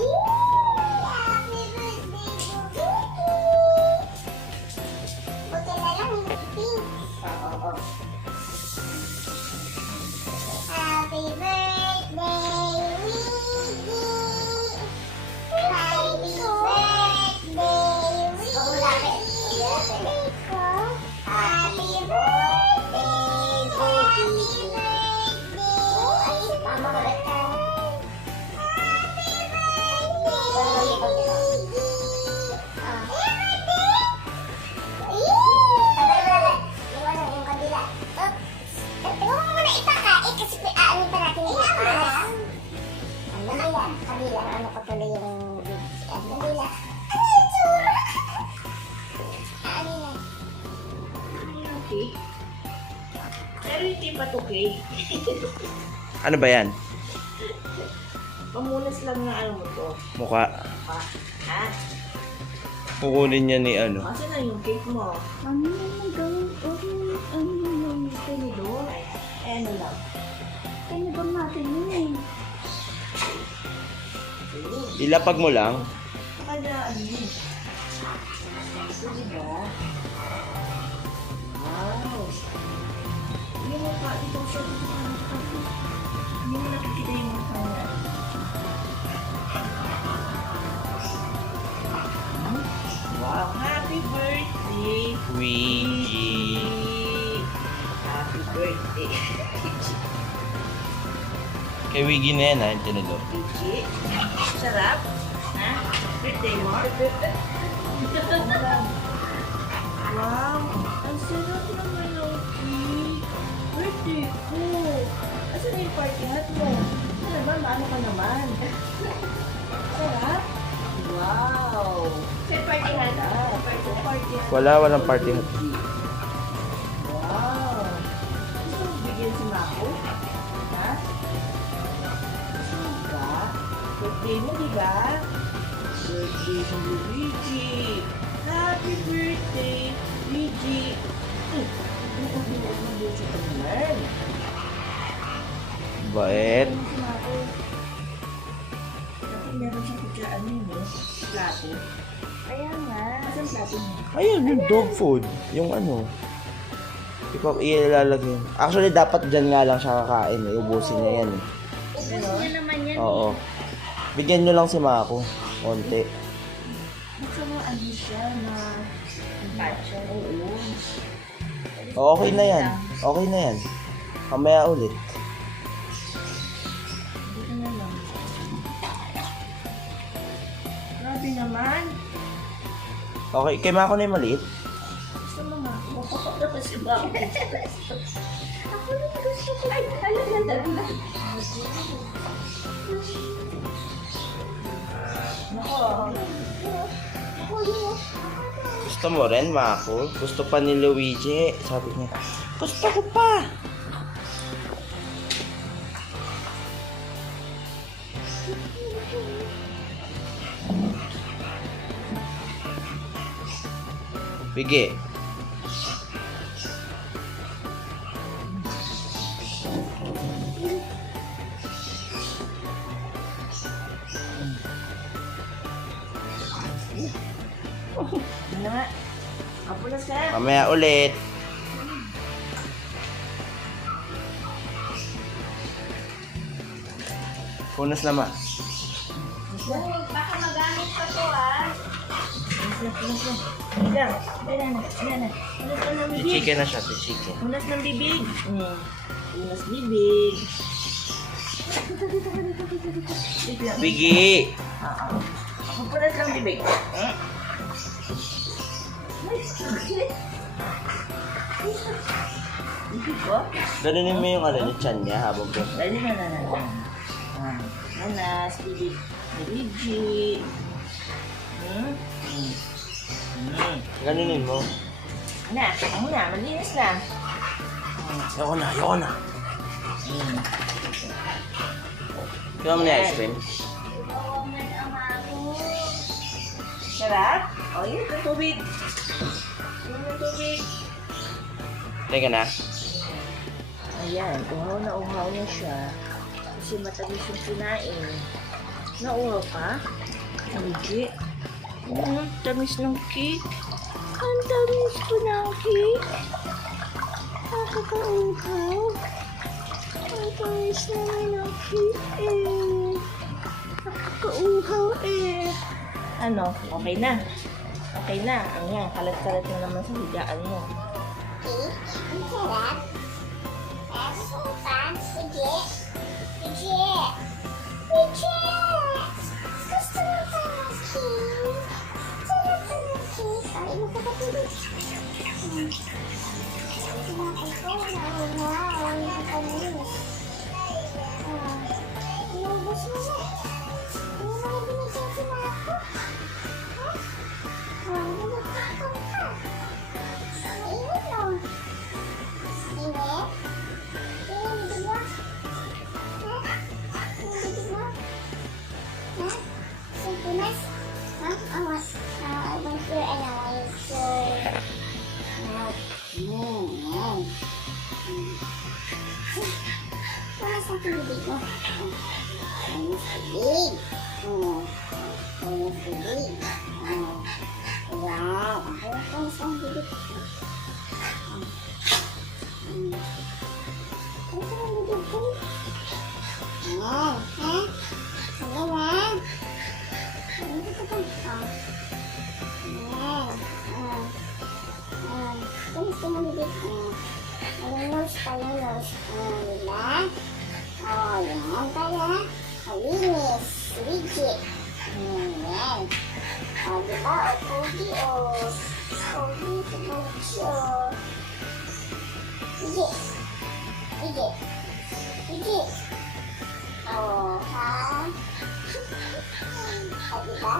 Happy birthday, buti na lang hindi pink. Oo. Happy birthday, Luigi! Happy birthday, Luigi! Happy birthday, Luigi! Tama ka ba ito? Happy birthday, Luigi! Yung kabila. Huwag mo muna ipaka. Kasi aanin pa natin yung ipas. Kabila. Ano ko tuloy yung kabila. Ano yung tsura? Ano yan? Cake. Pero hindi pa to cake. Ano ba yan? Pamunas lang na ano mo to. Mukha. Ha? Kukunin niya ni ano. Kasi na yung cake mo. Ano yung gawin? Ano yung tinidor? Eh ano lang. Tinidor natin yun eh. Ilapag mo lang. Kaya ano yun. Ito diba? Wow. Hindi mo pa itong shot ito. Hindi mo nakikita yung mukha niya. Wow, happy birthday! Luigi. Happy birthday! Kay Wiggy na yan ha, yung tinidor. Luigi, sarap? Ha? Birthday mo? Wow, ang sarap naman ng cake. Birthday ko. Asan na yung party hat mo? Ano ba? Maano ka naman? Sarap? Wow! Sa'yo party hat? Party hat. Walang party hat. Wow! Gusto mo bigyan si Mako? Ha? Gusto mo ba? Birthday mo, di ba? Birthday mo, Luigi! Happy birthday, Luigi! Huwag mag-Luigi ka naman. Bait. Ano si Mako? Dati meron siyang picture, ano yun eh? Plato. Kaya nga. Asan plato niya? Ayun, yung dog food. Yung ano. Ilalagay. Actually, dapat dyan nga lang siya kakain. Ubusin niya yan eh. Ubusin niya naman yan. Oo. Bigyan nyo lang si Mako. Konti. Buksan mo ano siya na patcha. Oo. Okay na yan. Okay na yan. Mamaya ulit. Dito na lang. Grabe naman. Okay, kay Mako na yung maliit. Gusto mo nga. Mapapakita si Mako. Ako rin gusto ko. Ay, yan na. Nako. Gusto mo rin, Mako? Gusto pa ni Luigi. Sabi niya, gusto ko pa. Bigi. Ano nga? Kapulas ka. Mamaya ulit. Punas naman. Baka magamit pa to ah. Punas na. Yan. Yan na. Yan na. Punas ka ng bibig. Chicken na siya, chicken. Punas ng bibig. Punas bibig. Biglang. Bigi! Ako punas ng bibig. Bibig ko? Ganunin mo yung ano, yung chan niya habang po. Dali na. Punas, bibig. Luigi. Ganunin mo. Ako na, malinis na. Ayoko na. Kaya mo na ice cream. Sarap? O, yun ang tubig. Yun ang tubig. Teka na. Ayan, uhaw na siya. Kasi matamis yung kinain. Nauhaw ka? Hindi. Ano, tamis ng cake. Ang tamis ko ng cake. Nakakauhaw. Ang tamis naman ng cake eh. Nakakauhaw eh. Ano, okay na? Okay na. Ang kalat-kalat na naman sa higaan mo. Cake? Ang sarap. Susukan. Sige. Sige. Sige. Gusto mo pa ng cake? Sarap pa ng cake. Ay, magkakatulog. Ay ko, nauhaw. Ang tamis. Inubos mo na. Ano mga binigyan ko na ako? Ang binigyan ka. Init mo. Init? Init mo? Ha? Init mo? Ha? Simpunas? Ha? I want your, Wala sa aking bibig mo. Wala sa bibig. Wala sa bibig. Wow. Wala sa aking bibig. Wala sa aking bibig ko. Ayan. Ha? Sige na. Ayan. Gusto mo bibig. Ayan, nose tayo, nose. Diba? Yan tayo. Malinis. Legit. Yan. Diba? Pogi, Pogi, pogi, Legit. Legit. Legit. Ha? Diba?